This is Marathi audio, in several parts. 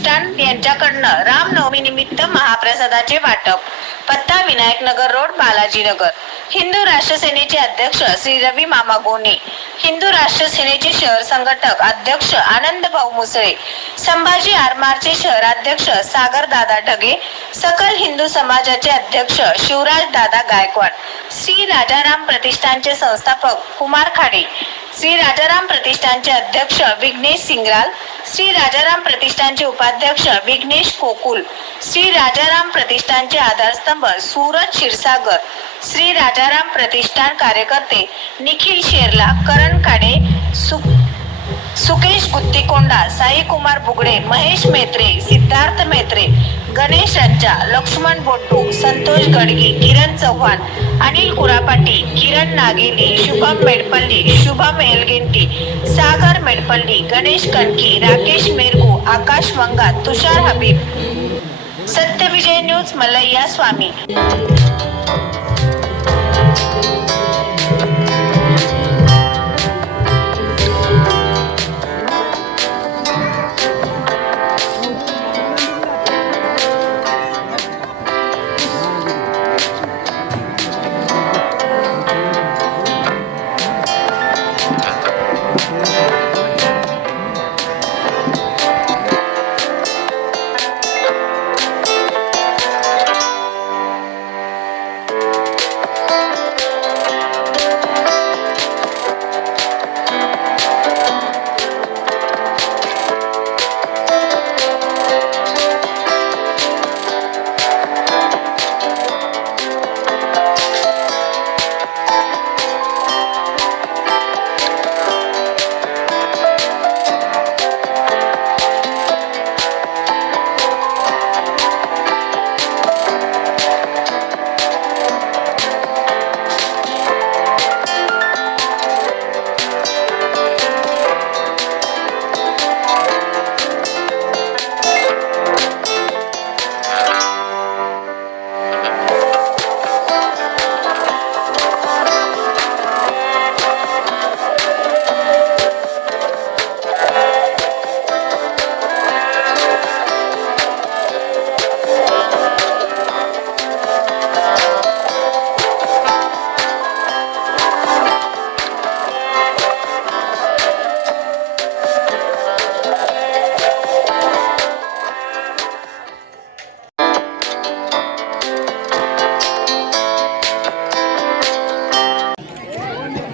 प्रतिष्ठान यांच्याकडनं रामनवमी निमित्त महाप्रसादाचे वाटप. पत्ता विनायक नगर रोड बालाजीनगर. हिंदू राष्ट्र सेनेचे अध्यक्ष श्री रवी मामा गोने. हिंदू राष्ट्र सेनेचे शहर संघटक अध्यक्ष आनंद भाऊ मुसळे. संभाजी आरमारचे शहराध्यक्ष सागर दादा ढगे. सकल हिंदू समाजाचे अध्यक्ष शिवराज दादा गायकवाड. श्री राजाराम प्रतिष्ठानचे संस्थापक कुमार खाडे. श्री राजाराम प्रतिष्ठानचे अध्यक्ष विघ्नेश सिंगराल. श्री राजाराम प्रतिष्ठानचे उपाध्यक्ष विघ्नेश कोकुल श्री राजाराम प्रतिष्ठानचे आधारस्तंभ सूरज क्षीरसागर श्री राजाराम प्रतिष्ठान कार्यकर्ते निखिल शेरला करण काडे सु सुकेश गुत्तीकोंडा साई कुमार बुगडे महेश मेत्रे सिद्धार्थ मेत्रे गणेश रज्जा लक्ष्मण बोट्टू संतोष गडगे किरण चव्हाण अनिल कुरापाटी किरण नागिनी शुभम मेडपल्ली शुभम एलगेंटी सागर मेडपल्ली गणेश कणकी राकेश मेरगू आकाश मंगा तुषार हबीब. सत्यविजय न्यूज मलैया स्वामी.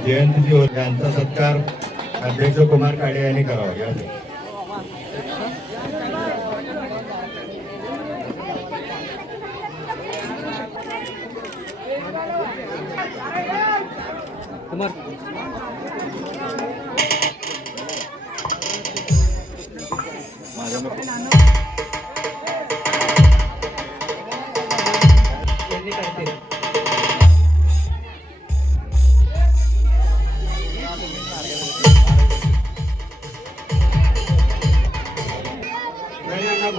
जयंतजी होते यांचा सत्कार अध्यक्ष कुमार काळे यांनी करावा या अण्णा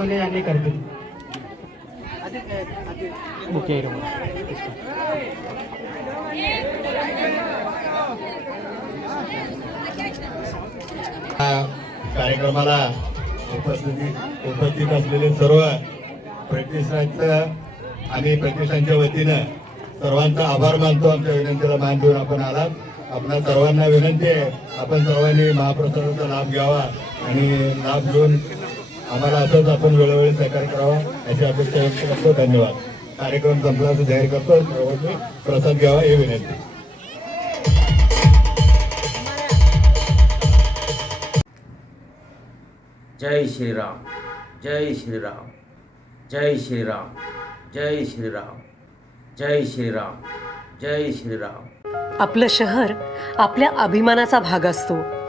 बोले यांनी करतील. या कार्यक्रमाला उपस्थित उपस्थित असलेले सर्व प्रतिष्ठानचं आणि प्रतिष्ठानच्या वतीनं सर्वांचा आभार मानतो. आमच्या विनंतीला मान देऊन आपण आलात. आपल्या सर्वांना विनंती आहे. आपण सर्वांनी महाप्रसादाचा लाभ घ्यावा आणि लाभ घेऊन आम्हाला असंच आपण वेळोवेळी सहकार्य करावा याची अपेक्षा व्यक्त करतो. धन्यवाद. कार्यक्रम संपल्याचं जाहीर करतो. सर्वांनी प्रसाद घ्यावा ही विनंती. जय श्रीराम जय श्रीराम जय श्रीराम जय श्रीराम जय श्रीराम जय श्रीराम. आपलं शहर आपल्या अभिमानाचा भाग असतो.